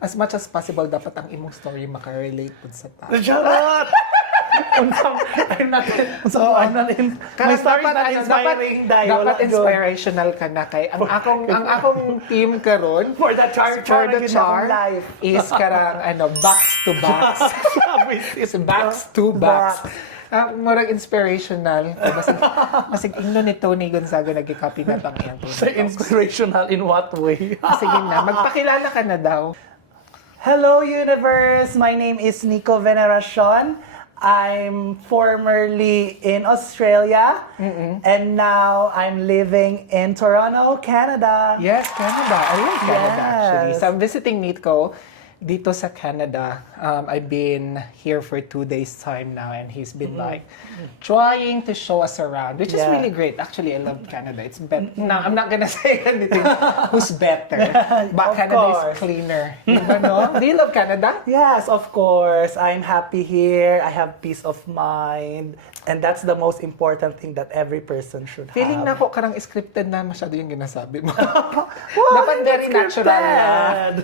as much as possible, dapat ang imong story makarelate po sa tao. Charot! I'm not my story is not inspiring dahil dapat inspirational ka na kay ang akong team karon for the char life is karang backs to backs. Is backs to backs. Murag inspirational. Masig ingno ni Tony Gonzaga nagki-copy na tang iyang. Inspirational in what way? Sige na, magpakilala ka na daw. Hello universe, my name is Nico Veneracion. I'm formerly in Australia, and now I'm living in Toronto, Canada. Yes, Canada. I like Canada actually. Yes. So I'm visiting Nico dito sa Canada. I've been here for 2 days time now, and he's been like trying to show us around, which is really great. Actually, I love Canada. It's better. Now, I'm not gonna say anything who's better, but Of Canada course. is cleaner. Diba, no? Do you love Canada? Yes, of course. I'm happy here. I have peace of mind. And that's the most important thing that every person should Feeling na have. ko karang scripted na masyado yung ginasabi mo. Dapat very natural na.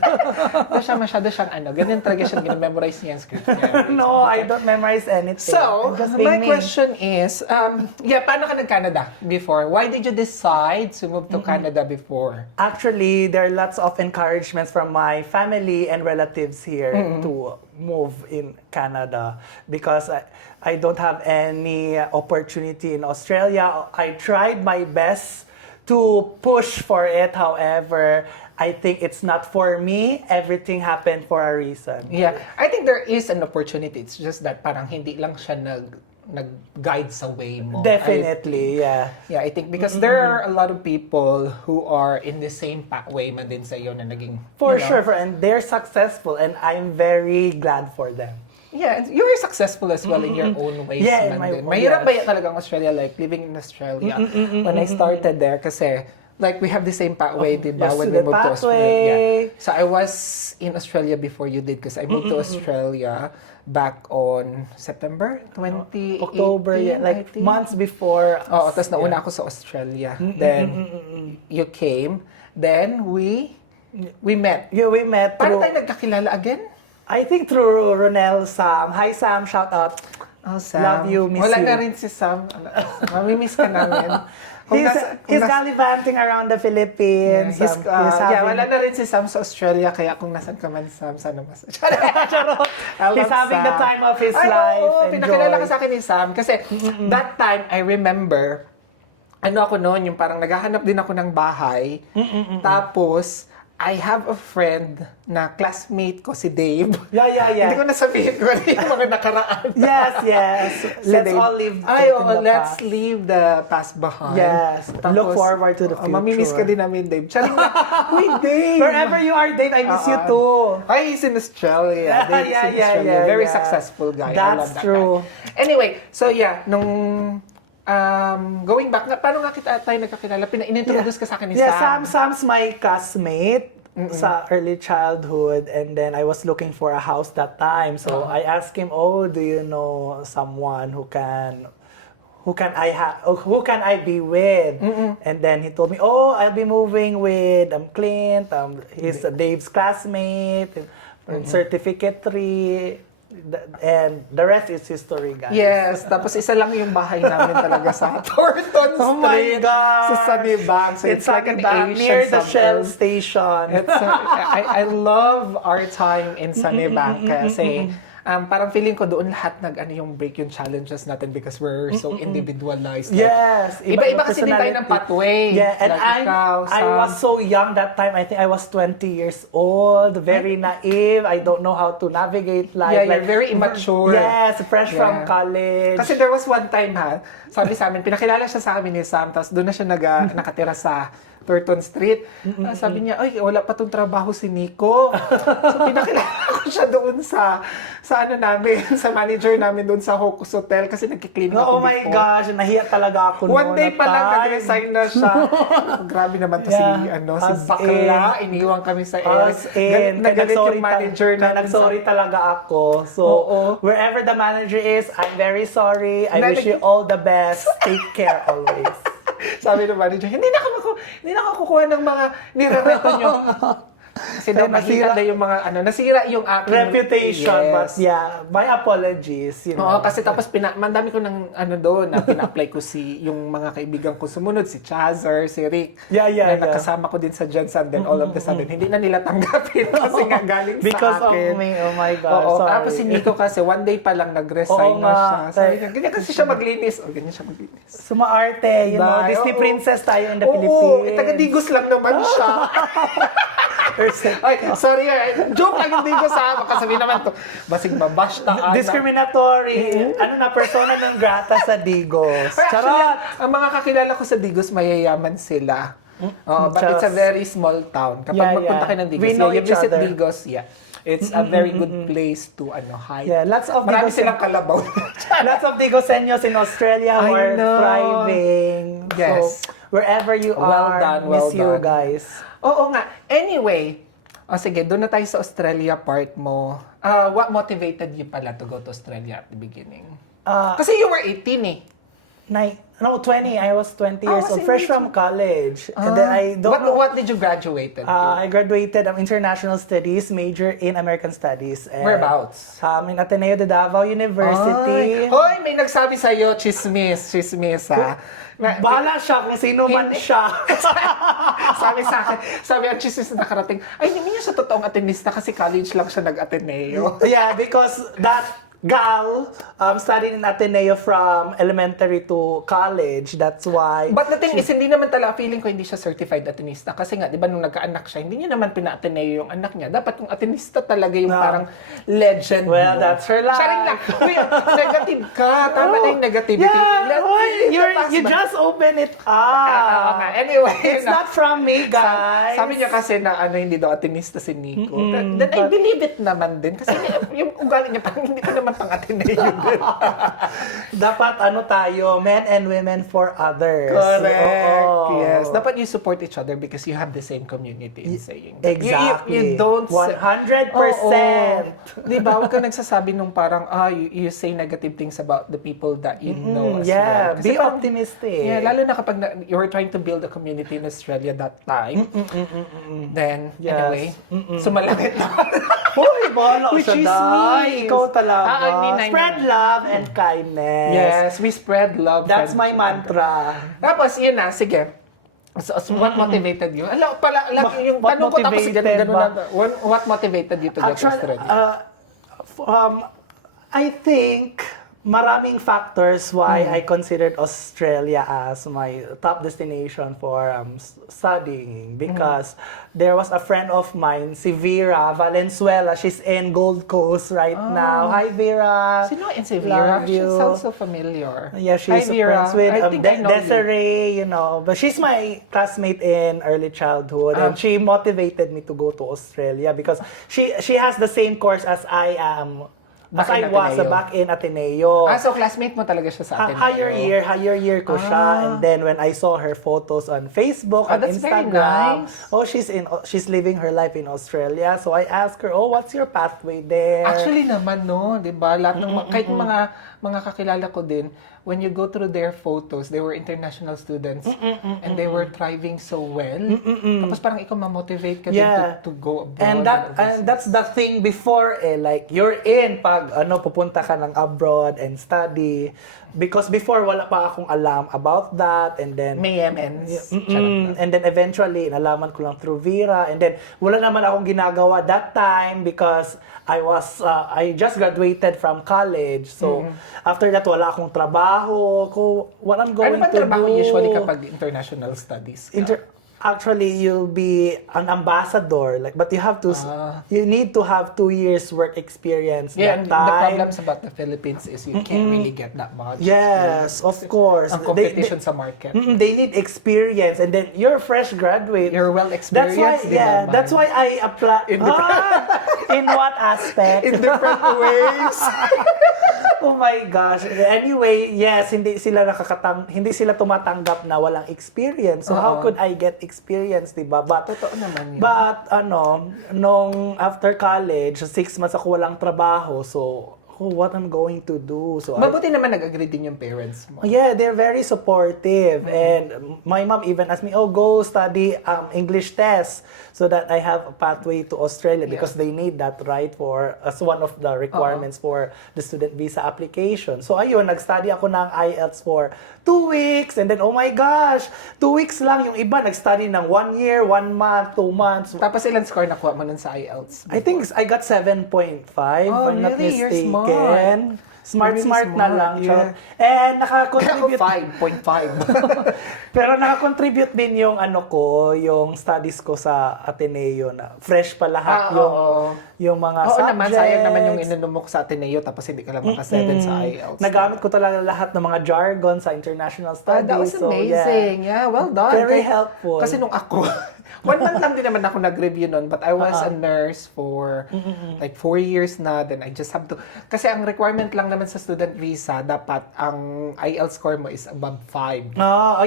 Masyado siyang ganyan talaga siya gina-memorize niya yung script niya. No, I don't memorize anything. So, I'm just my being me. question is, paano ka nag-Canada before? Why did you decide to move to Canada before? Actually, there are lots of encouragements from my family and relatives here to move in Canada because I don't have any opportunity in Australia. I tried my best to push for it. However, I think it's not for me. Everything happened for a reason. Yeah, I think there is an opportunity. It's just that parang hindi lang siya nag-guide sa way mo. Definitely, yeah. Yeah, I think because there are a lot of people who are in the same pathway man din sa iyo na naging... For sure, and they're successful and I'm very glad for them. Yeah, and you were successful as well in your own ways. Yeah, in man my din. own, Mahirap yes. ba yan talagang Australia, like living in Australia? When I started there, kasi like we have the same pathway, di ba? yes, When we the moved to pathway. Australia. So I was in Australia before you did because I moved to Australia back on September 2018. October, yeah, I like think. months before. Oo, tapos nauna ako sa Australia. Then you came. Then we met. Yeah, we met Paano through, tayo nagkakilala again? I think through Ronel Sam. Hi Sam, shout out. Oh, Sam. Love you, miss Wala you. na rin si Sam. Mamimiss ka namin. He's gallivanting around the Philippines. Wala na rin si Sam sa Australia, kaya kung nasan ka man, Sam, sana mas... Charot. He's having the time of his life. Oo, Enjoy. pinakilala ka sa akin ni Sam. Kasi that time, I remember, ako noon, yung parang naghahanap din ako ng bahay. Tapos, I have a friend na classmate ko, si Dave. Yeah. Hindi ko nasabihin ko yung mga nakaraan. Yes. Si Let's Dave. all live Ay, in the let's past. leave the past behind. Yes. Look forward to the future. Mamimiss ka din namin, Dave. Charing na, uy, Dave! Wherever you are, Dave, I miss you too. Ay, he's in Australia. Dave is in Australia. Very successful guy. I love That's that true. guy. Anyway, so nung going back, paano nga tayo nagkakilala? Inintroduce ka sa akin ni Sam. Sam's my classmate sa early childhood, and then I was looking for a house that time. So I asked him, "Oh, do you know someone who can I be with?" And then he told me, "Oh, I'll be moving with Clint. He's Dave's classmate, certificate 3." And the rest is history, guys. Yes, tapos isa lang yung bahay namin talaga sa Thornton Street. Oh my gosh! Sa Sunnybank. So it's like an Asian near the Shell suburb. station. I love our time in Sunnybank kasi parang feeling ko doon lahat yung break yung challenges natin because we're so individualized. Like, Yes. Iba-iba kasi din tayo ng pathway. Yeah, and like ikaw, I Sam. was so young that time. I think I was 20 years old, very naive. I don't know how to navigate life. Yeah, you're very immature. Yes, fresh from college. Kasi there was one time sabi sa amin, pinakilala siya sa amin ni Sam, tapos doon na siya nakatira sa Thornton Street. Sabi niya, ay, wala pa tong trabaho si Nico. So, pinakilala ko siya doon sa namin, sa manager namin doon sa Hocus Hotel kasi nagki-cleaning ako Oh my before. gosh, nahiya talaga ako One day noon pa lang, na time. nag-resign na siya. Grabe naman to si As Bakla. Iniwan kami sa air. As in, Nagalit yung manager namin. nag-sorry talaga ako. So, wherever the manager is, I'm very sorry. I wish you Nag- all the best. Take care always. Sabi ng manager, hindi na ako kukuha ng mga nirereto nyo. Kasi daw mahina na yung mga nasira yung aking reputation. Yes. But yeah, my apologies. You know. Oo, kasi tapos mandami ko ng doon na pina-apply ko yung mga kaibigan ko sumunod, si Chazer, si Rick. Yeah. Na nakasama ko din sa Johnson, then all of the sudden, hindi na nila tanggapin kasi nga galing Because sa akin. of me, oh my God, Oo, sorry. tapos si Nico kasi one day pa lang nag-resign Oo na nga. siya. Sabi niya, ganyan kasi siya maglinis. O, ganyan siya maglinis. Sumaarte, you know, Dahil, Disney oo. princess tayo in the Oo, Philippines. taga-Digos lang naman siya. Ay, sorry, joke lang hindi ko sa baka sabihin naman to. Basig mabash ta. Discriminatory. Ano na, persona non grata sa Digos. Actually, Charot! ang mga kakilala ko sa Digos, mayayaman sila. But it's a very small town. Kapag magpunta kayo ng Digos, We know you each visit other. Digos, it's a very good place to hide. Yeah, lots of Marami Digos- silang kalabaw. Lots of Digoseños in Australia who I are know. thriving. Yes. So, wherever you Well are, done, well miss you done. guys. Oo nga. Anyway, sige, doon na tayo sa Australia part mo. What motivated you pala to go to Australia at the beginning? Kasi you were 18 eh. 20. I was 20 years old. kasi Fresh medyo- from college. And then I don't know. What did you graduate to? I graduated International Studies, major in American Studies. And, Whereabouts? In Ateneo de Davao University. Hoy, may nagsabi sa'yo, chismis ha. Bahala siya kung sino man Hindi. siya. Sabi sa akin, sabi ang chismis na nakarating, ay, hindi niya siya totoong atenista kasi college lang siya nag-Ateneo. Yeah, because that gal studied in Ateneo from elementary to college. That's why. But the thing is, hindi naman talaga, feeling ko hindi siya certified atenista. Kasi nga, di ba, nung nagkaanak siya, hindi niya naman pina-Ateneo yung anak niya. Dapat yung atenista talaga yung No. parang legend Well, mo. that's her life. Charing lang. Uy, negative ka. Tama na yung negativity. Yeah, you Pass ba? just open it Oo up. nga. Anyway, It's yun na. not from me, guys. Sabi niya kasi na hindi daw atenista si Nico. Then I believe it naman din. Kasi yung ugali niya parang hindi ko naman pang Ateneo din. Dapat tayo, men and women for others. Correct. Oo. Yes. Dapat you support each other because you have the same community in saying that. Exactly. You don't say... 100%. Di ba? Huwag ka nagsasabi nung parang, you say negative things about the people that you know as Yeah, well. Kasi be parang- optimistic. Yeah, lalo na kapag you were trying to build a community in Australia that time. Then, Yes. anyway, sumalangit na. Hoy, bahala Which siya, is Day. nice. Ikaw talaga. hindi na- Spread love and kindness. Yes, we spread love. That's my friendship. mantra. Tapos, yun na, sige. So what motivated you? Alam, pala, lagi yung What tanong ko tapos motivated ganun ba? na. What motivated you to go to Actually, Australia? I think maraming factors why I considered Australia as my top destination for studying because there was a friend of mine, si Vera Valenzuela. She's in Gold Coast right now. Hi, Vera. Sino in si Vera? Love She you. sounds so familiar. Yeah, Hi, she's Vera. friends with I think I know you. Desiree, but she's my classmate in early childhood, and she motivated me to go to Australia because she has the same course as I am. As Back I in was Ateneo. back in Ateneo. So classmate mo talaga siya sa atin. Higher year ko siya, and then when I saw her photos on Facebook and that's very Instagram, nice. she's living her life in Australia. So I asked her, what's your pathway there? Actually naman, no, 'di ba? Lahat ng kahit mga kakilala ko din, when you go through their photos, they were international students and they were thriving so well. Tapos parang ikaw ma-motivate ka din to go abroad. And that's the thing before like you're in pag pupunta ka ng abroad and study because before wala pa akong alam about that and then may MNs. and then eventually nalaman ko lang through Vera and then wala naman akong ginagawa that time because I just graduated from college. So after that wala akong trabaho. What I'm going Ano ba to trabaho do usually kapag international studies ka? Actually, you'll be an ambassador, but you need to have 2 years work experience Yeah, that and the time. problems about the Philippines is you can't really get that much. Yes, of course. Ang competition sa market. They need experience, and then you're a fresh graduate. You're well experienced din naman. That's why I apply. In what aspect? In different ways. Oh my gosh. Anyway, yes, hindi sila tumatanggap na walang experience. So how could I get experience, 'di ba? Totoo naman yun. But nung after college, 6 months ako walang trabaho. So oh, what I'm going to do. So Mabuti naman nag-agree din yung parents mo. yeah, they're very supportive. And my mom even asked me, oh, go study English test so that I have a pathway to Australia because they need that, right, for as one of the requirements for the student visa application. So ayun, nag-study ako ng IELTS for 2 weeks and then, oh my gosh, 2 weeks lang. Yung iba nag-study ng 1 year, 1 month, 2 months. Tapos ilan score nakuha mo nun sa IELTS? I think I got 7.5, if I'm not really? You're mistaken. Smart Really na smart, lang. yeah. Charot. And Kaya ako nakakontribute 5.5. pero nakakontribute din yung yung studies ko sa Ateneo na fresh pa lahat yung mga Oo subjects. naman, sayang naman yung ininom mo sa Ateneo tapos hindi ka lang maka-7 sa IELTS. Nagamit ko talaga lahat ng mga jargon sa international studies. That was So, amazing. Yeah, well done. Very Kasi- helpful. Kasi nung ako, 1 month lang din naman ako nag-review nun, but I was a nurse for like 4 years na, then I just have to, kasi ang requirement lang naman sa student visa, dapat ang IELTS score mo is above 5.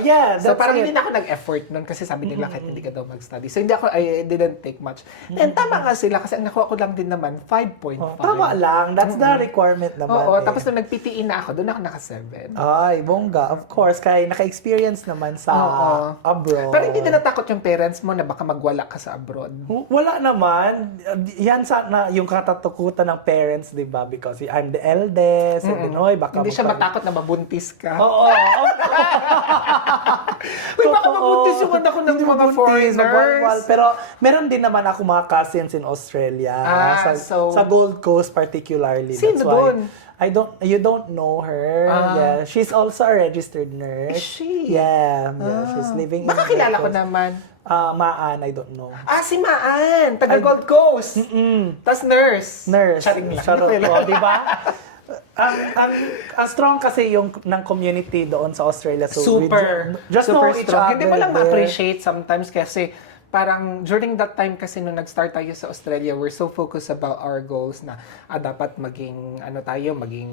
Yeah, So that's parang it. hindi na ako nag-effort nun kasi sabi nila kahit hindi ka daw mag-study. So hindi ako, I didn't take much. And tama nga sila kasi ang nakuha ko lang din naman, 5.5. Tama lang. That's the requirement naman. Oo, eh. tapos nung nag-PTE na ako, doon ako naka-7. Ay, bongga. Of course, kaya naka-experience naman sa abroad. Pero hindi din natakot yung parents mo na baka magwala ka sa abroad. Wala naman. Yan sana yung katatakutan ng parents, di ba? Because I'm the eldest, and then, oy, baka Hindi siya matakot na mabuntis ka. Oo. Uy, baka mabuntis yung anak ko ng Hindi mga mabuntis, foreigners. magwalwal. Pero meron din naman ako mga cousins in Australia. Sa Gold Coast particularly. Sino That's why doon? you don't know her. Yeah, she's also a registered nurse. Is she? Yeah, she's living Baka in kilala Gold ko Coast. naman. Maan, I don't know. Si Maan, taga Gold Coast. Tapos nurse. Nurse. Charing lang. Charot. Hindi ko O, di ba? ang strong kasi yung ng community doon sa Australia. So Super. just super know each strong. other. Hindi mo lang there. ma-appreciate sometimes kasi parang during that time kasi nung nag-start tayo sa Australia, we're so focused about our goals na dapat maging maging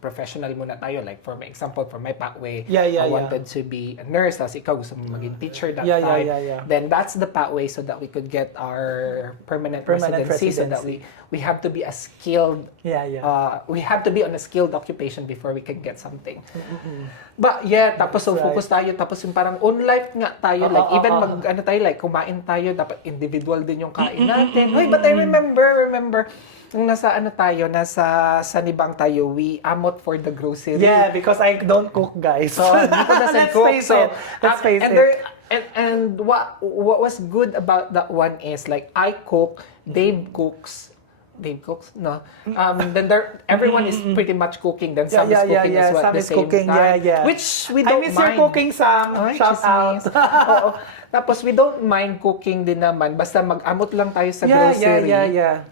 professional muna tayo. Like for my example, for my pathway, I wanted to be a nurse. Tapos ikaw gusto mo maging teacher that time. Then that's the pathway so that we could get our permanent residency so that we have to be a skilled we have to be on a skilled occupation before we can get something. But yeah, tapos so focus tayo, tapos yung parang own life nga tayo, like even tayo, like kumain tayo, dapat individual din yung kain natin. Uy, but I remember, nung nasa nasa Sanibang tayo, we amot for the grocery. Yeah, because I don't cook, guys. So, Nico doesn't cook. Let's face it. And what was good about that one is, like, I cook, Dave cooks, no? Then everyone is pretty much cooking. Then Sam is cooking as well at the same time. Which we don't I miss mind. your cooking, Sam. Shout out. Oo. Tapos we don't mind cooking din naman. Basta mag-amot lang tayo sa grocery.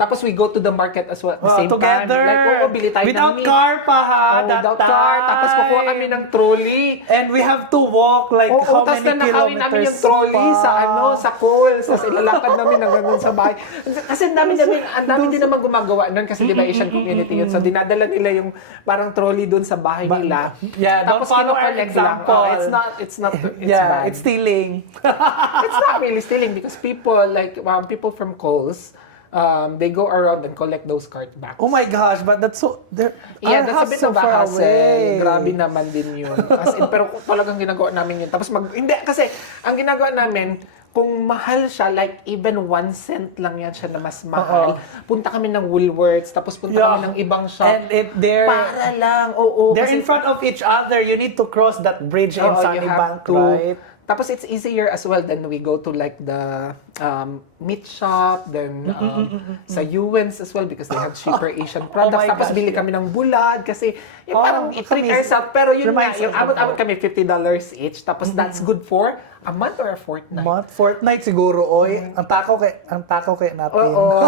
Tapos we go to the market as well at the same time. Together. Like, bili tayo without ng meat. car pa, ha? Without car. Tapos kukuha kami ng trolley. And we have to walk like how tapos many nanakawin namin yung kilometers trolley pa. sa Coles. Tapos ilalakad namin hanggang sa bahay. Kasi ang dami din naman gumagawa nun kasi di ba Asian community yun. So dinadala nila yung parang trolley dun sa bahay nila. Yeah, tapos don't follow our kino-collect lang. example. It's not bad. It's stealing. It's not really stealing because people from Coles, they go around and collect those cart backs. Oh my gosh, but that's so... Yeah, that's a bit so of a far hassle. away. Grabe naman din yun. Pero talagang ginagawa namin yun. Tapos hindi, kasi ang ginagawa namin, kung mahal siya, like even 1 cent lang yan siya na mas mahal, punta kami ng Woolworths, tapos punta kami ng ibang shop. And para lang, they're in front of each other. You need to cross that bridge in Sunnybank, right? Tapos it's easier as well than we go to like the meat shop, then sa Ewan's as well because they have cheaper Asian products. Tapos bili kami ng bulad kasi yung parang treat ourselves. Pero yun nga, yung abot-abot kami $50 each. Tapos that's good for a month or a fortnight? Fortnight siguro, oy. Ang tako kay natin. Oo.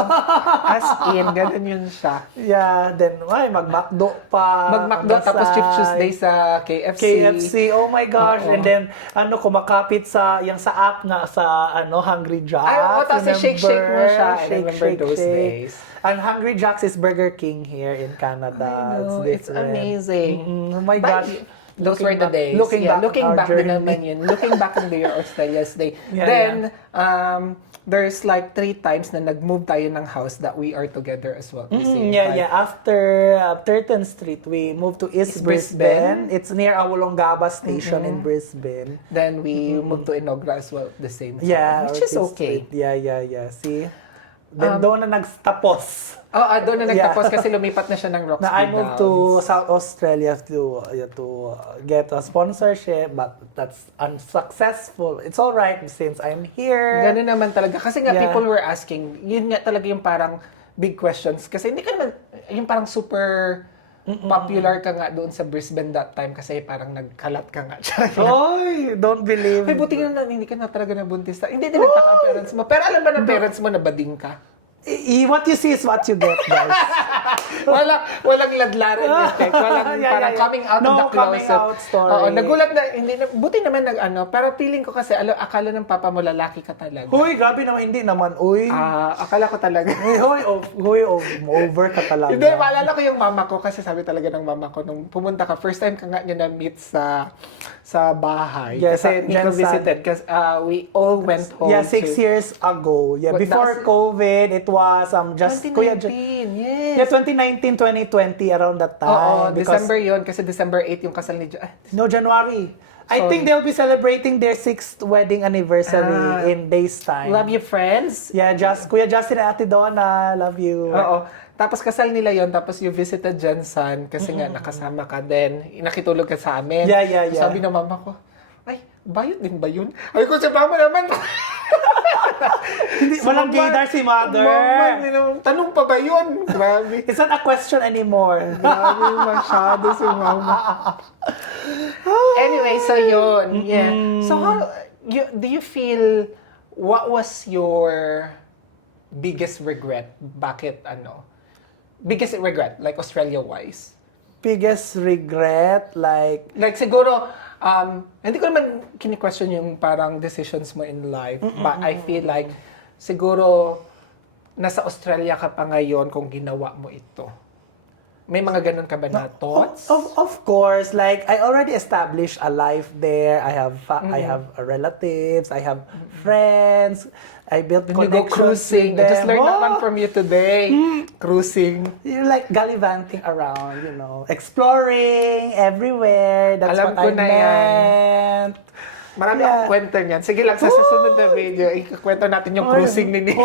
As in, ganun yun siya. Yeah, then, mag-McDo pa. Mag-McDo, tapos Chip Tuesday sa KFC. Oh my gosh. And then, kumakapit sa app nga, sa Hungry Jacks. Ay, tapos shake mo siya. I remember those days. And Hungry Jacks is Burger King here in Canada. It's amazing. Oh my gosh. Those were the days. Looking back, looking our back din journey. naman yun. Looking back into your Australia's day. Yeah, Then, there's like 3 times na nag-move tayo ng house that we are together as well. at the same time. After Turton Street, we moved to East East Brisbane. It's near Awolongaba Station in Brisbane. Then we moved to Inogra as well at the same time. Yeah, Which is Orchid okay. Street. Yeah. See? Then doon na nagtapos. Doon na Yeah. nagtapos kasi lumipat na siya ng Roxby Na I moved to Downs. South Australia to get a sponsorship, but that's unsuccessful. It's all right since I'm here. Ganun naman talaga. Kasi nga, Yeah. people were asking, yun nga talaga yung parang big questions. Kasi hindi ka naman, yung parang super popular ka nga doon sa Brisbane that time kasi parang nagkalat ka nga. Oy, don't believe. Ay, buti nga na hindi ka na talaga nabuntis. Hindi din nagtaka ang parents mo. Pero alam ba ng parents mo na bading ka? What you see is what you get, guys. Walang ladlaran effect. Walang parang coming out of the closet. coming out story. Oo, nagulat na, buti naman pero feeling ko kasi, akala ng papa mo lalaki ka talaga. Huy, grabe naman, hindi naman, uy. Akala ko talaga. Over ka talaga. Hindi, maalala ko yung mama ko kasi sabi talaga ng mama ko nung pumunta ka, first time ka nga niya na-meet sa bahay. Yeah, kasi sa Nico Jensen. visited kasi we all went home. Yeah, 6 years ago. Yeah, What, before that was- COVID, it was just 2019, yes. Yeah, 2019, 2020, around that time. Oo, because- December yun kasi December 8 yung kasal ni No, January. I Sorry. think they'll be celebrating their 6th wedding anniversary in days time. Love you, friends. Yeah, Kuya Justin and Ate Donna, love you. Oo. Tapos kasal nila yon, tapos you visited Jensen kasi nga nakasama ka din. Nakitulog ka sa amin. Yeah. Sabi ng mama ko, ay, bayot din ba yun? Ay ko sa mama naman. Hindi, walang gaydar si mother. Mama, tanong pa ba yun? Grabe. It's not a question anymore. Grabe masyado si mama. Anyway, so yun. Yeah. So how, do you feel, what was your biggest regret? Bakit biggest regret, like Australia-wise? Biggest regret, like, Like siguro, hindi ko naman kini-question yung parang decisions mo in life. But I feel like, siguro, nasa Australia ka pa ngayon kung ginawa mo ito. May mga ganun ka ba na thoughts? Of course, like I already established a life there. I have relatives, I have friends. I built When you connections go cruising, with I just them. learned that one from you today. Cruising. You're like gallivanting around, exploring everywhere. That's Alam what ko I na yan. meant. Marami Yeah. akong kwento niyan. Sige lang, sa susunod na video, ikukwento natin yung cruising ni Nick.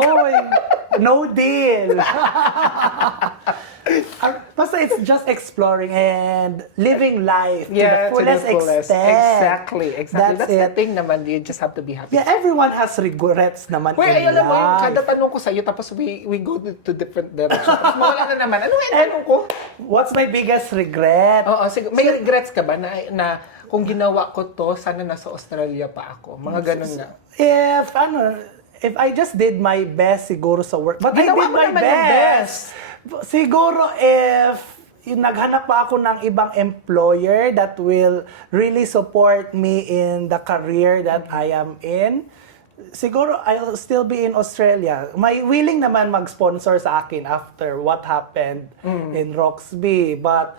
No deal. Basta it's just exploring and living life to the fullest extent. Exactly. That's That's the it. thing naman. You just have to be happy. Yeah, everyone has regrets naman Wait, ay, in alam mo, yung life. kada tanong ko sa'yo, tapos we go to different directions. Tapos mawala na naman. Ano yung tanong ko? What's my biggest regret? Oo, sige. May regrets ka ba na kung ginawa ko to, sana nasa Australia pa ako? Mga ganun nga. If I just did my best siguro sa work. But Ginawa I did mo my naman yung best. Siguro if naghanap pa ako ng ibang employer that will really support me in the career that I am in, siguro I'll still be in Australia. May willing naman mag-sponsor sa akin after what happened in Roxby. But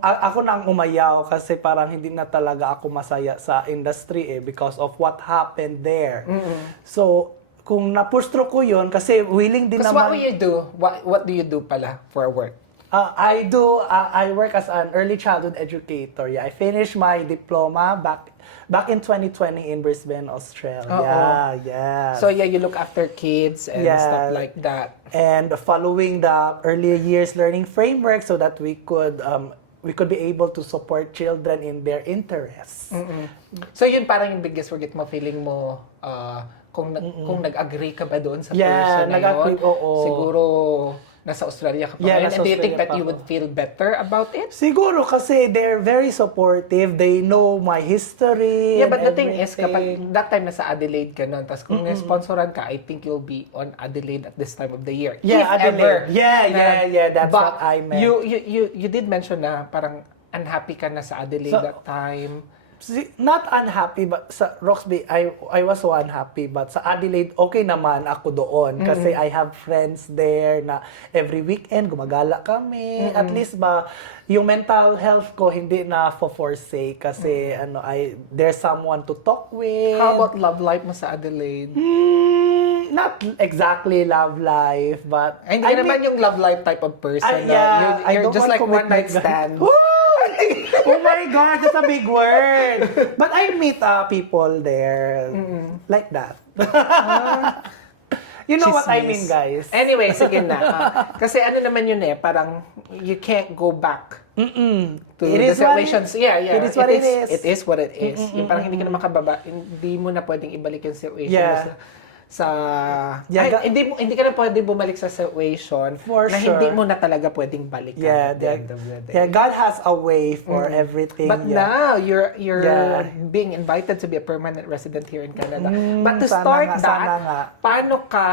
ako nang umayaw kasi parang hindi na talaga ako masaya sa industry because of what happened there. So, kung napustro ko yun, kasi willing din Because naman... what will you do? What do you do pala for work? I work as an early childhood educator. Yeah, I finished my diploma back in 2020 in Brisbane, Australia. Oo. Yeah. So yeah, you look after kids and Yeah. stuff like that. And following the early years learning framework so that we could be able to support children in their interests. So yun parang yung biggest regret mo, feeling mo, kung nag-agree ka ba doon sa person na nag-agree, yun, oo. siguro nasa Australia ka pa Yeah, ngayon. nasa And do you think Australia that pa you ako. would feel better about it? Siguro kasi they're very supportive. They know my history. Yeah, but and the thing is, everything. kapag that time nasa Adelaide ka nun, tapos kung na-sponsoran ka, I think you'll be on Adelaide at this time of the year. Yeah, If Adelaide. ever. Yeah, that's But what I meant. You did mention na parang unhappy ka na sa Adelaide So, that time. not unhappy, but sa Roxby, I was so unhappy. But sa Adelaide, okay naman ako doon. Kasi I have friends there na every weekend, gumagala kami. At least ba, yung mental health ko hindi na forsake. Kasi there's someone to talk with. How about love life mo sa Adelaide? Not exactly love life, but... Ay, hindi ka naman yung love life type of person. yeah, I you're don't just want like one night commitment. stand. Oh my God, that's a big word. But I meet people there like that. You know what I mean, guys. Anyway, sige na. Kasi ano naman yun parang you can't go back to It the is what situations. Yeah. It is what it is. It is what it is. Yung parang hindi ka na makababa, hindi mo na pwedeng ibalik yung situation Yeah. mo sa Yeah, hindi ka na pwedeng bumalik sa situation For na sure. hindi mo na talaga pwedeng balikan Yeah, at the end of the day. yeah, God has a way for everything. But yeah. now you're Yeah. being invited to be a permanent resident here in Canada. But to sana start nga, sana that, nga. paano ka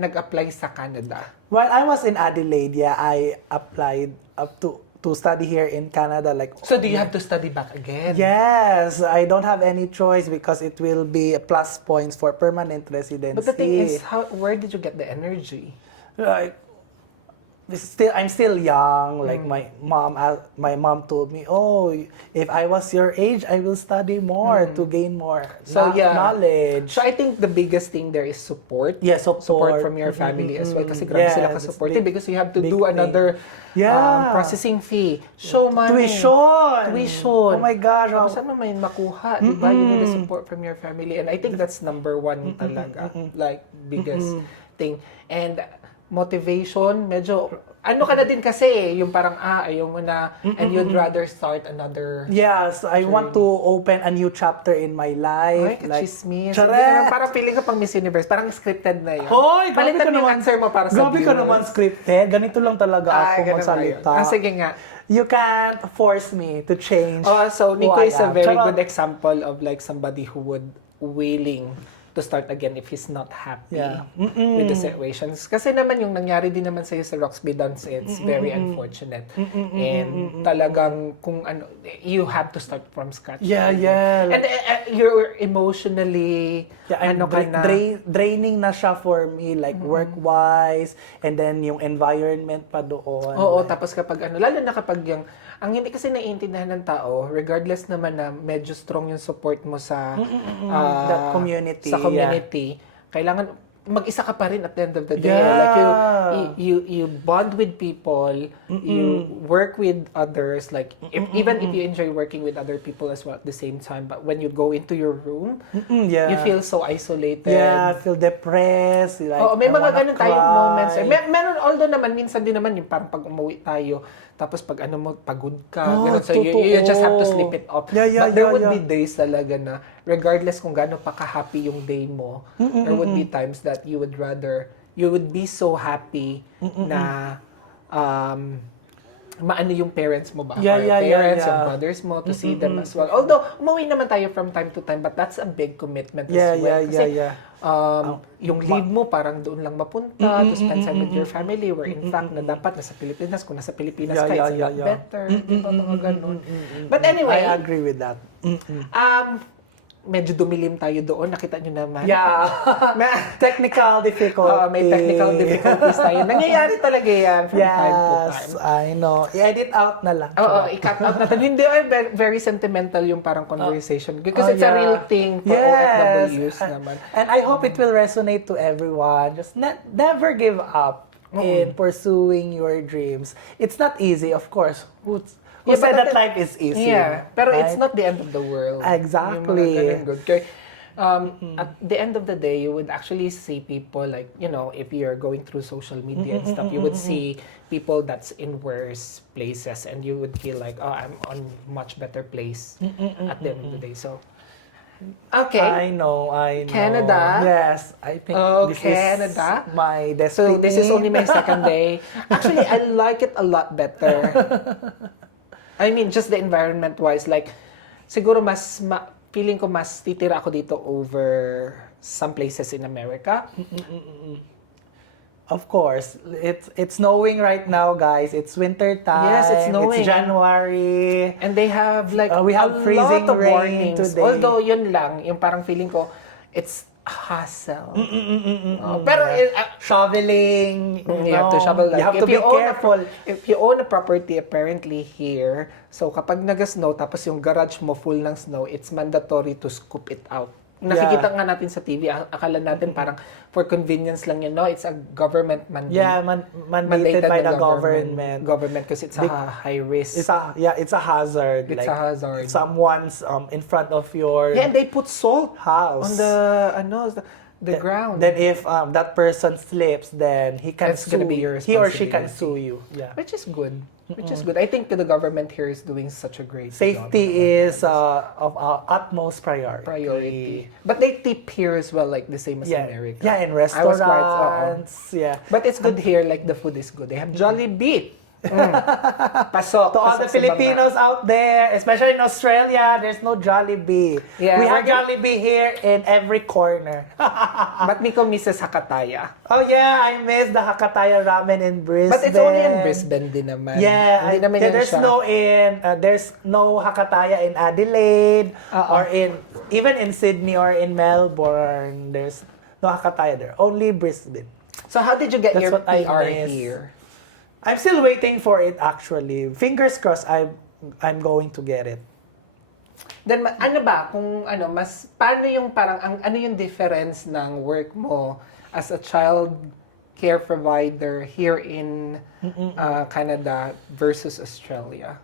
nag-apply sa Canada? While I was in Adelaide, I applied up to study here in Canada. Like, So do you have to study back again? yes, I don't have any choice because it will be plus points for permanent residency. But the thing is, where did you get the energy? Like, I'm still young. Like my mom told me, "Oh, if I was your age, I will study more to gain more knowledge." So I think the biggest thing there is support. Yeah, Support from your family as well. Kasi grabe Yeah, sila that's ka-supportive big- because you have to big do thing. another Yeah. processing fee. Show money. Tuition. Oh my gosh. Tapos ano may makuha, di ba? You need the support from your family. And I think that's number one talaga. Like, biggest thing. And motivation, medyo, ano ka na din kasi, yung parang, ayaw mo na, and you'd rather start another. Yes, I want to open a new chapter in my life. Ay, kachismis. Charet! Hindi naman, parang feeling ka pang Miss Universe, parang scripted na yun. Hoy, grabe Palitan ka mo yung naman. answer mo para sa Grabe ka viewers. naman scripted. Ganito lang talaga ako Ganun ba magsalita. yun? Sige nga. You can't force me to change. Oh, so who Nico I is a am. very Charot. good example of like somebody who would willing to start again if he's not happy Yeah. with the situations. Kasi naman yung nangyari din naman sa'yo sa Roxby Dance, it's very unfortunate. And talagang kung ano, you have to start from scratch. Yeah. And you're emotionally, Yeah, ano ka na. draining na siya for me, like work-wise, and then yung environment pa doon. Oo, Like, tapos kapag ano, lalo na kapag yung, ang hindi kasi naiintindihan ng tao, regardless naman na medyo strong yung support mo sa that community, sa community, kailangan mag-isa ka pa rin at the end of the day. Yeah. Like you bond with people, you work with others, like even if you enjoy working with other people as well at the same time, but when you go into your room, yeah. you feel so isolated. Yeah, I feel depressed. Like, Oo, may I mga wanna ganun tayong cry. moments. Meron, although naman, minsan din naman yung parang pag umuwi tayo, tapos pag ano mo, pagod ka, Oh, ganun. So you just have to totoo. slip it off. Yeah, But there would yeah. be days talaga na, regardless kung gaano pa ka-happy yung day mo, there would be times that you would be so happy na maano yung parents mo ba? Yeah, Or yeah, parents, yeah. yung brothers mo, to see them as well. Although, umuwi naman tayo from time to time, but that's a big commitment as well. Kasi, yung leave mo parang doon lang mapunta to spend time with your family where in fact na dapat nasa Pilipinas, kung nasa Pilipinas ka, it's a lot better. Diba, mga ganun. But anyway, I agree with that. medyo dumilim tayo doon. Nakita nyo naman. Yeah. Technical difficulties. May technical difficulties tayo. Nangyayari talaga yan from time to time. Yes, I know. I-edit out na lang. Oo, i-cut out natin. Hindi, very sentimental yung parang conversation. Because it's a yeah. real thing for OFWs naman. And I hope it will resonate to everyone. Just never give up in pursuing your dreams. It's not easy, of course. Who Yeah, said but that life is easy? Yeah, pero it's right? not the end of the world. Exactly. Yung mga ganun, good. Kaya, at the end of the day, you would actually see people like, if you're going through social media and stuff, you would see people that's in worse places and you would feel like, I'm on much better place at the end of the day. So, okay. I know. Canada? Yes, I think this Canada? is my So, destiny. this is only my second day. Actually, I like it a lot better. I mean, just the environment-wise, like, siguro feeling ko mas titira ako dito over some places in America. Of course, it's snowing right now, guys. It's winter time. Yes, it's snowing. It's January. And they have like We have a freezing lot of rain warnings. today. Although yun lang, yung parang feeling ko, it's hassle. Pero Shoveling. you have to shovel. You have to be careful. If you own a property apparently here, so kapag nag-snow tapos yung garage mo full ng snow, it's mandatory to scoop it out. Nakikita nga natin sa TV, akala natin parang for convenience lang yun. No, it's a government mandate. Yeah, mandated by the government. Government kasi it's a high risk. It's a hazard. It's a hazard. Someone's in front of your Yeah, and they put salt house on the ground. Then if that person slips, then he can That's sue. gonna be your He or she can responsibility. sue you. Yeah. Which is good. I think the government here is doing such a great Safety job. is of our utmost priority. But they tip here as well, like the same as Yeah. America. Yeah, in I was quite, restaurants. Yeah. But it's good here, like the food is good. They have Jollibee. Pasok. To all pasok the sa Filipinos out there, especially in Australia, there's no Jollibee. Yeah, we have we're gonna- Jollibee here in every corner. But Nico misses Hakataya. Oh yeah, I miss the Hakataya ramen in Brisbane. But it's only in Brisbane din naman. Yeah, Hindi naman yan there's siya. there's no Hakataya in Adelaide or even in Sydney or in Melbourne. There's no Hakataya there. Only Brisbane. So how did you get That's your what I PR miss. here? I'm still waiting for it actually. Fingers crossed I'm going to get it. Then ano ba kung mas paano yung parang ano yung difference ng work mo as a child care provider here in Canada versus Australia?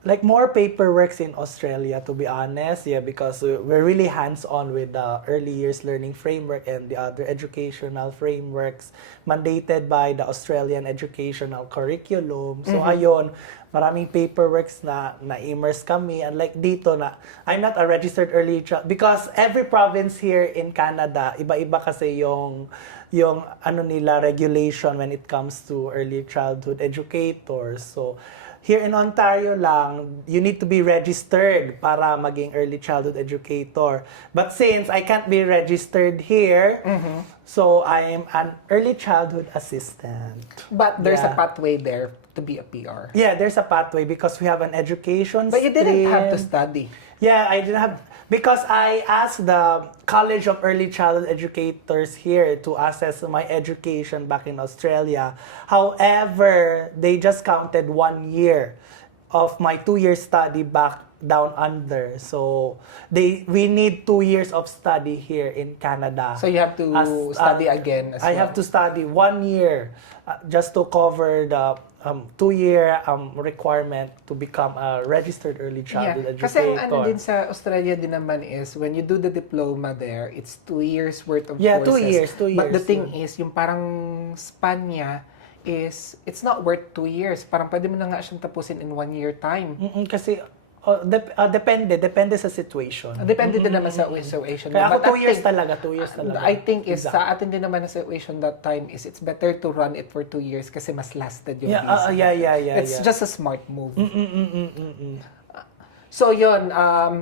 Like more paperworks in Australia, to be honest, because we're really hands-on with the early years learning framework and the other educational frameworks mandated by the Australian educational curriculum. So ayon, maraming paperworks na immerse kami. Unlike dito na, I'm not a registered early child because every province here in Canada, iba-iba kasi yung nila regulation when it comes to early childhood educators. So here in Ontario lang, you need to be registered para maging early childhood educator. But since I can't be registered here, so I am an early childhood assistant. But there's a Yeah. pathway there to be a PR. Yeah, there's a pathway because we have an education But you didn't have to stream. study. Yeah, I didn't have because I asked the College of Early Childhood Educators here to assess my education back in Australia. However, they just counted 1 year of my 2-year study back down under. So we need 2 years of study here in Canada. So you have to study again as I well. have to study 1 year just to cover the 2-year requirement to become a registered early childhood educator. Kasi ang ano din sa Australia din naman is when you do the diploma there, it's 2 years worth of Yeah, courses. 2 years. But the thing is, yung parang span niya is, it's not worth 2 years. Parang pwede mo na nga siyang tapusin in 1 year time. Kasi depende sa situation. Depende din naman sa situation. Kaya But ako I 2 years talaga. I think is Exact. sa atin din naman na situation that time is it's better to run it for 2 years kasi mas lasted yung Yeah, visa. yeah. It's just a smart move. So yun,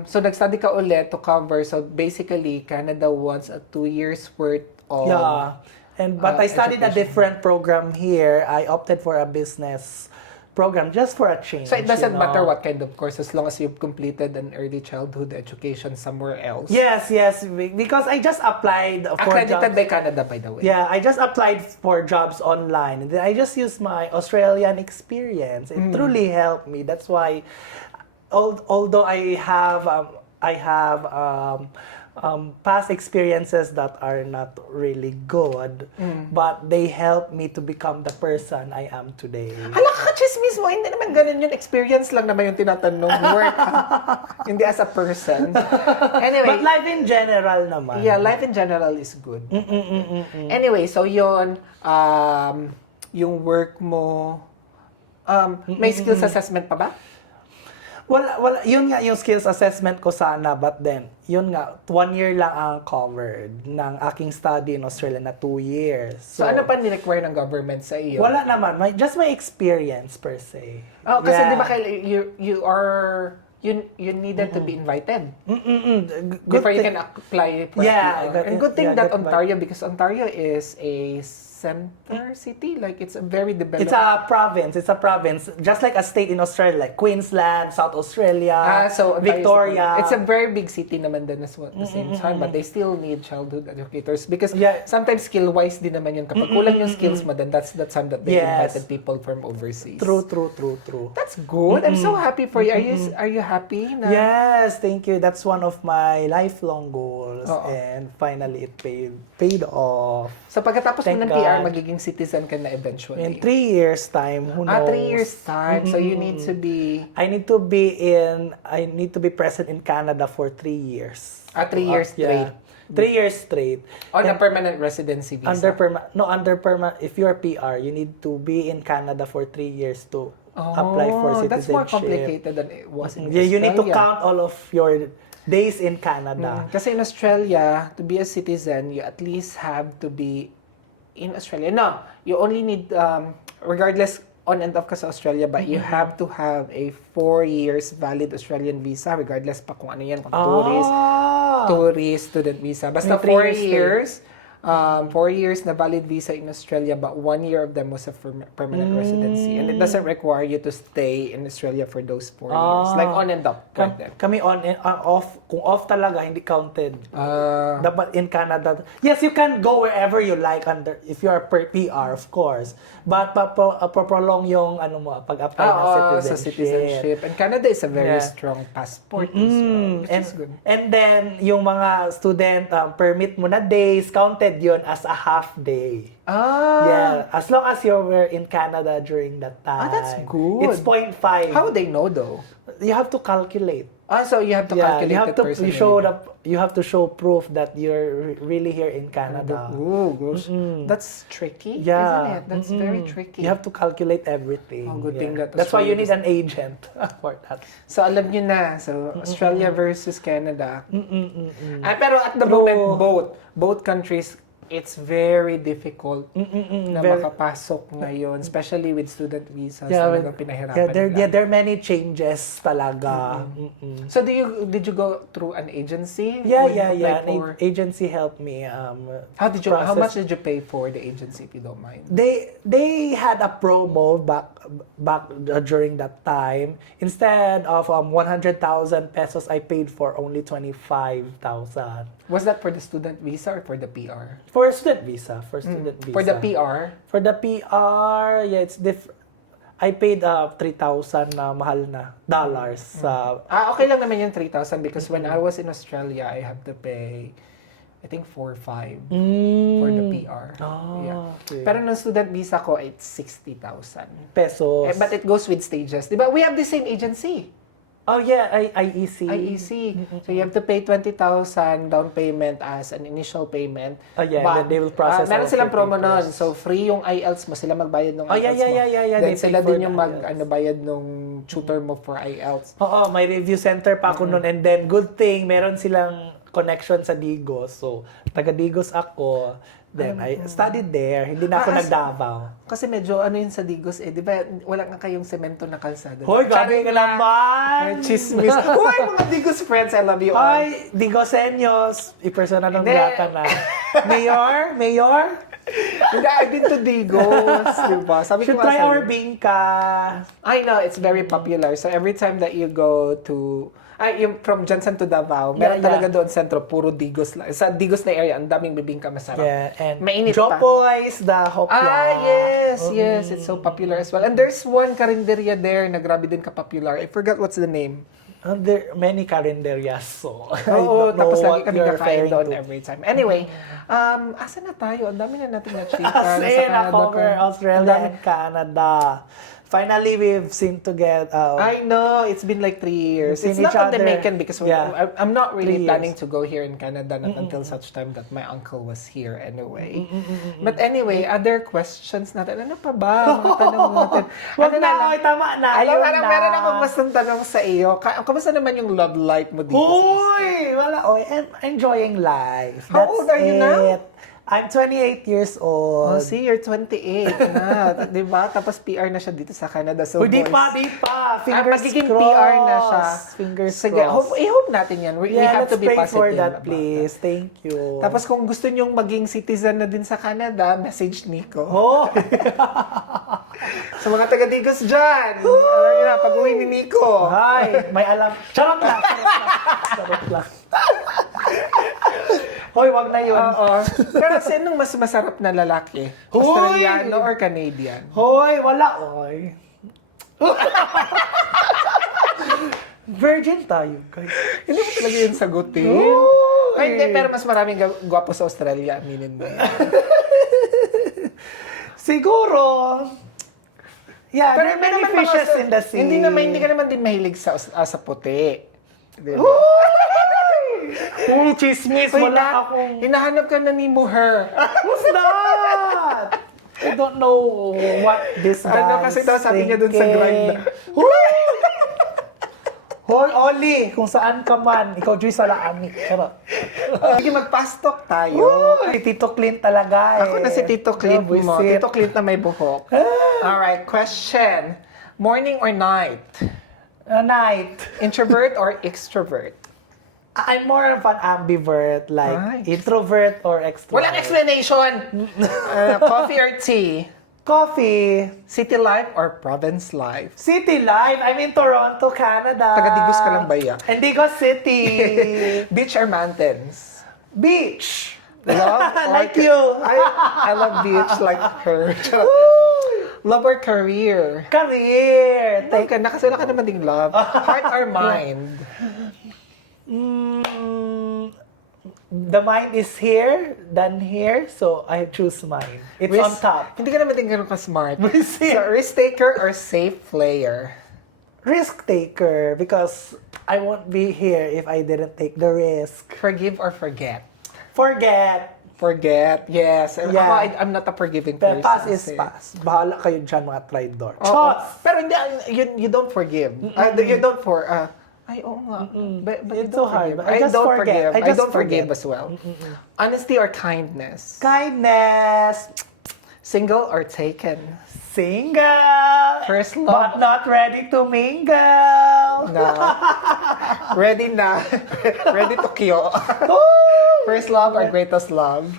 so nag-study ka ulit to cover. So basically, Canada wants a 2 years worth of Yeah. But I studied a education. different program here. I opted for a business program just for a change. So it doesn't you know? matter what kind of course as long as you've completed an early childhood education somewhere else. Yes, because I just applied for Accredited jobs. by Canada, by the way. Yeah, I just applied for jobs online. And then I just used my Australian experience. It truly helped me. That's why, although I have past experiences that are not really good, but they help me to become the person I am today. Hala ka, chismis mo. Hindi naman ganun yun. Experience lang naman yung tinatanong. Work, ha? Hindi as a person. Anyway. But life in general naman. Yeah, life in general is good. Anyway, so yun, yung work mo, may skills assessment pa ba? Wala, yun nga yung skills assessment ko sana, but then, yun nga, 1 year lang ang covered ng aking study in Australia na 2 years. So ano pa ni-require ng government sa iyo? Wala naman, just my experience per se. Oh, kasi Yeah. di ba you needed to be invited Good before you thing. can apply for Yeah, PR. And good thing yeah, that good- Ontario, because Ontario is a center city. Like, it's a very developed... It's a province. It's a province. Just like a state in Australia, like Queensland, South Australia, so Victoria. It's a very big city naman din as well at the same time, but they still need childhood educators because Yeah. sometimes skill-wise din naman yun. Kapag kulang yung skills mo, then that's the time that they Yes. invited people from overseas. True. That's good. I'm so happy for you. Are you happy? Na? Yes, thank you. That's one of my lifelong goals. Oo. And finally, it paid off. So pagkatapos mo Thank ng PR, God. magiging citizen ka na eventually. In 3 years' time, who knows? 3 years time. So you need to be... I need to be present in Canada for 3 years. 3 years straight. 3 years straight. On a permanent residency visa. Under permanent. If you're PR, you need to be in Canada for 3 years to apply for citizenship. That's more complicated than it was in Yeah, you need to Australia. count all of your days in Canada. Kasi in Australia, to be a citizen, you at least have to be in Australia. No, you only need, regardless on and off ka sa Australia, but you have to have a 4 years valid Australian visa, regardless pa kung ano yan, kung tourist, student visa. Basta May 3 4 years years, 4 years na valid visa in Australia, but 1 year of them was a permanent residency. And it doesn't require you to stay in Australia for those 4 years. Like on and off. Kami on and off. Kung off talaga, hindi counted. Ah. Dapat in Canada. Yes, you can go wherever you like if you are PR, of course. But prolong yung pag-apply ng sa citizenship. And Canada is a very strong passport as well, which is good. And then, yung mga student permit mo na days, counted yun as a half day. Yeah, as long as you were in Canada during that time. That's good. It's 0.5. How would they know though? You have to calculate. So you have to calculate you have it to personally. you have to show proof that you're really here in Canada. Ooh, gosh. That's tricky, isn't Yeah. it? That's very tricky. You have to calculate everything. Oh, good thing that That's why you need Australia an agent for that. So alam nyo na, so Australia versus Canada. Pero at the moment, both countries, it's very difficult na makapasok ngayon, especially with student visas. Talagang pinahirapan nila. There are many changes talaga. So did you go through an agency? Yeah. For... An agency helped me. How much did you pay for the agency, if you don't mind? They had a promo back during that time. Instead of 100,000 pesos, I paid for only 25,000. Was that for the student visa or for the PR? For student visa. For student visa. For the PR? For the PR, yeah, it's different. I paid 3,000 na mahal na dollars. Okay lang naman yung 3,000 because when I was in Australia, I have to pay, I think 4 or 5 for the PR. Okay. Pero nung student visa ko, it's 60,000 pesos. But it goes with stages. Diba? We have the same agency. Oh yeah, IEC. IEC. So you have to pay 20,000 down payment as an initial payment. Oh yeah, But, then they will process. meron all silang the promo papers. nun. So free yung IELTS mo, sila magbayad ng IELTS Oh, yeah. Then They sila pay for din yung the IELTS. bayad nung tutor mo for IELTS. Oo, may review center pa ako noon. And then, good thing, meron silang connection sa Digos. So, taga Digos ako. Then, I studied there. Hindi na ako nag-Davao. Kasi medyo yun sa Digos di ba wala nga kayong semento na kalsada. Hoy, gabi ka naman! Chismis. Hoy, mga Digos friends, I love you all. Hoy, Digosenyos! I-persona ng gata na. Mayor? Hindi, I've been to Digos, diba? Sabi Should ko nga try sa'yo. our bingka. I know, it's very popular. So every time that you go to yung from Johnson to Davao, meron talaga doon sentro, puro Digos lang. Sa Digos na area, ang daming bibingka masarap. Yeah, and mainit pa. Jopoy is the hopya. Yes, it's so popular as well. And there's one karinderya there na grabe din ka-popular. I forgot what's the name. There are many calendarias, so Oo, I don't know tapos lagi what kami you're kakain referring doon to. every time. Anyway, asa na tayo? Ang dami na natin na-chika. As in, cover Australia and Canada. Finally, we've seen together. I know, it's been like 3 years. We've It's seen not each other. pandemic because I'm not really 3 years. planning to go here in Canada not until such time that my uncle was here anyway. But anyway, other questions natin. Ano pa ba? Mga tanong natin. Wag na, oy, tama na. Alam yun mo, na. meron akong gustong tanong sa iyo. Kamusta naman yung love life mo dito? Uy! Wala, oy. I'm enjoying life. How old are you now? I'm 28 years Oh, old. see, you're 28 na. Di ba? Tapos PR na siya dito sa Canada. So, Di boys, pa. Fingers magiging crossed. PR na siya. Fingers Sige, crossed. i-hope natin yan. We have let's to be pray positive for that, about please. that. Thank you. Tapos kung gusto nyong maging citizen na din sa Canada, message Nico. Oh! Sa mga taga-Digos dyan, alam niyo na, pag-uwi ni Nico. Hi! May alam. Charot lang. Charot lang. Hoy, wag na yun. Oo. Pero sinong mas masarap na lalaki? Hoy! Australiano or Canadian? Hoy, wala. Hoy. Virgin tayo, guys. Hindi mo talaga yun sagutin. Hoy! Ay, hindi, pero mas maraming gwapo sa Australia, aminin mo. Siguro. Yeah, Pero there are may many naman fishes mga- in the sea. Hindi ka naman din mahilig sa puti. Di ba? Chismis, Uy, wala akong... hinahanap ka na ni Muher. Who's that? I don't know what this guy Ano kasi daw sabi niya dun sa grind. Hoy, Oli, kung saan ka man, ikaw Joy sa laami. Charot. Sige, mag-pastok tayo. Si Tito Clint talaga eh. Ako na si Tito Clint mo. Buisit. Tito Clint na may buhok. Alright, question. Morning or night? Night. Introvert or extrovert? I'm more of an ambivert, like Nice. introvert or extrovert. Walang explanation! Coffee or tea? Coffee. City life or province life? City life. I'm in Toronto, Canada. Taga-Digos ka lang ba yan? And Digos City. Beach or mountains? Beach. Love or Like you. I love beach like her. Love or career? Career. Teka, nakasula ka naman ding love. Heart or mind? The mind is here, than here, so I choose mine. It's on top. Hindi ka naman din ganun ka-smart. Visit. So, risk taker or safe player? Risk taker, because I won't be here if I didn't take the risk. Forgive or forget? Forget. Forget, yes. And Yeah. ako, I'm not a forgiving But person. pass is eh. pass. Bahala kayo dyan, mga traidor. Oo. Chos! Pero hindi, you don't forgive. You don't ay, oo nga. But you It's so don't hard. forgive. I just don't forget. forgive. I I just don't forgive forget. as well. Honesty or kindness? Kindness. Single or taken? Single. First love. But not ready to mingle. No. Ready na. Ready to kyo. First love or greatest love?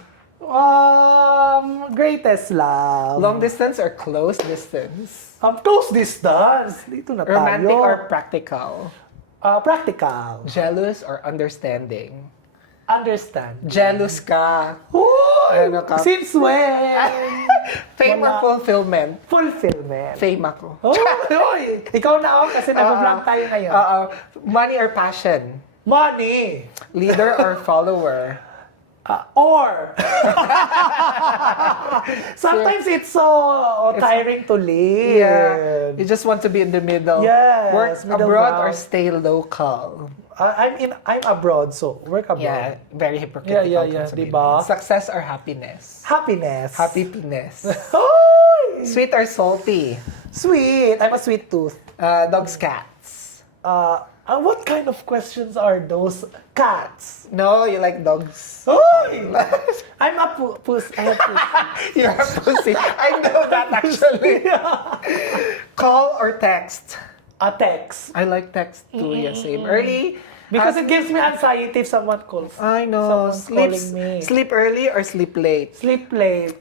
Greatest love. Long distance or close distance? Close distance. Dito na tayo. Romantic or practical? Practical. Jealous or understanding? Understand. Jealous ka. Uy! Ano ka? Since when? Fame or Wala. fulfillment? Fulfillment. Fame ako. Uy! Ikaw na ako kasi nag-vlog tayo ngayon. Money or passion? Money. Leader or follower? Or. Sometimes it's so tiring to live. Yeah. You just want to be in the middle. Yes, Work middle abroad or ground. stay local? I'm abroad, so work abroad. Yeah, very hypocritical. Yeah, kung sabihin diba? mo. Success or happiness? Happiness. Happiness. Uy! Sweet or salty? Sweet. I'm a sweet tooth. Dogs, cats? What kind of questions are those? Cats. No, you like dogs. Uy! I'm a pussy. I'm a pussy. You're a pussy. I know that actually. Call or text? A text. I like text too. Yeah, same. Early. Because it gives me anxiety if someone calls. I know. Someone's calling me. Sleep early or sleep late? Sleep late.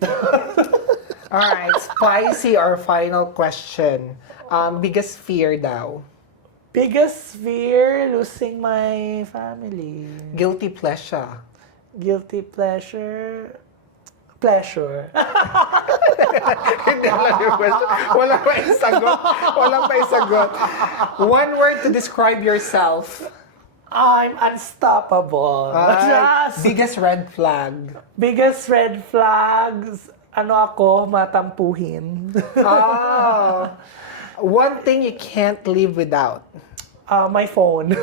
All right. Spicy or final question. Biggest fear daw? Biggest fear, losing my family. Guilty pleasure? Guilty pleasure. Pleasure. Hindi alam yung question. Walang pa isagot. Walang pa isagot. One word to describe yourself. I'm unstoppable. Just Biggest red flag. biggest red flags. Ano ako, matampuhin. One thing you can't live without. My phone.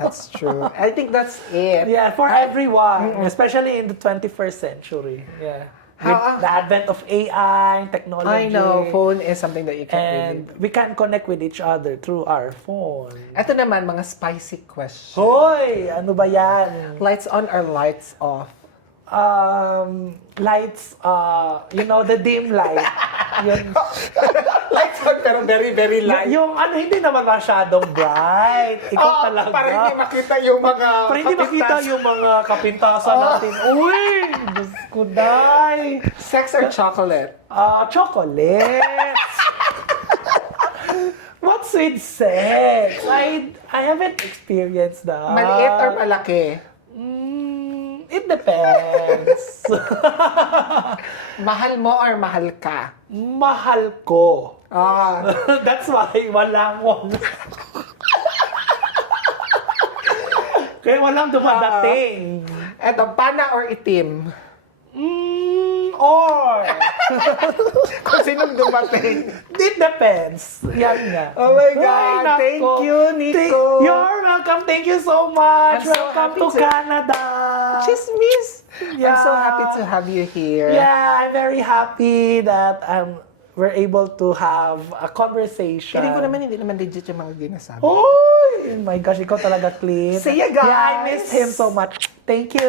That's true. I think that's it. Yeah, for everyone, especially in the 21st century. Yeah. With How- the advent of AI, technology. I know, phone is something that you can't And really... we can connect with each other through our phone. Ito naman, mga spicy questions. Hoy! Ano ba yan? Lights on or lights off? lights, the dim light. Yun. Lights on, pero very, very light. Yung hindi naman masyadong bright. Ikaw talaga. Para hindi makita yung mga Para hindi makita kapintas. yung mga kapintasan natin. Uy! Diyos ko, day! Sex or chocolate? Chocolate! What's with sex? I haven't experienced that. Maliit or malaki? It depends. Mahal mo or mahal ka? Mahal ko. That's why walang. Kaya walang dumadating. Eto, pana or itim? Or, Kung sinong dumating. it depends. Yan nga. Oh my God. Ay, nako. Thank you, Nico. You're welcome. Thank you so much. I'm so Welcome happy to to- Canada. Chismis. Yeah. I'm so happy to have you here. Yeah, I'm very happy that we're able to have a conversation. Feeling ko naman hindi naman legit yung mga ginasabi. Oh my gosh, ikaw talaga, Clint. See ya, guys. Yeah, I miss him so much. Thank you.